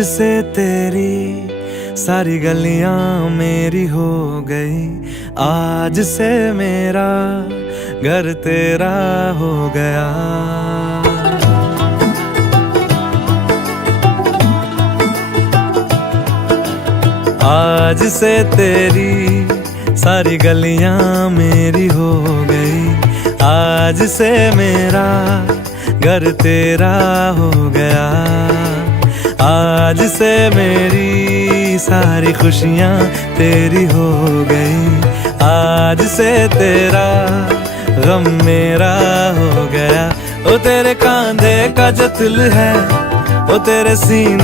आज से तेरी सारी गलियां मेरी हो गई, आज से मेरा घर तेरा हो गया। आज से तेरी सारी गलियां मेरी हो गई, आज से मेरा घर तेरा हो गया। आज से मेरी सारी खुशियां तेरी हो गई, आज से तेरा गम मेरा हो गया। ओ तेरे कांधे का जो तिल है, ओ तेरे सीने